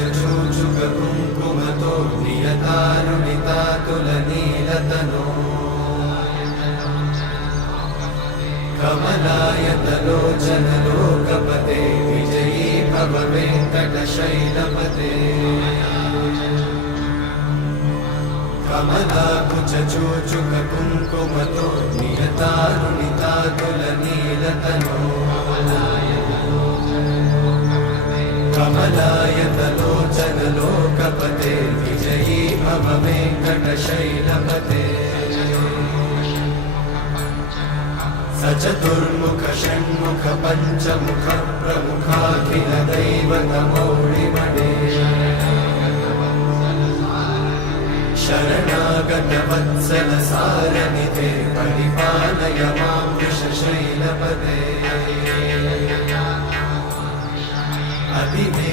कुचचूचुक कुङ्कुमतो नियतारुणितातुलनीलतनो कमलायतलोचन लोकपते विजयी भव वेङ्कटशैलपते कमलाकुचचूचुक कुङ्कुमतो नियतारुणितातुलनीलतनो कमलायतलोचन लोकपते विजयी भव वेङ्कटशैलपते सचतुर्मुख षण्मुख पञ्चमुख प्रमुखाखिल दैवतमौळिमणे शरणागत वत्सल सारनिधे परिपालय मां वृषशैलपते अतिवे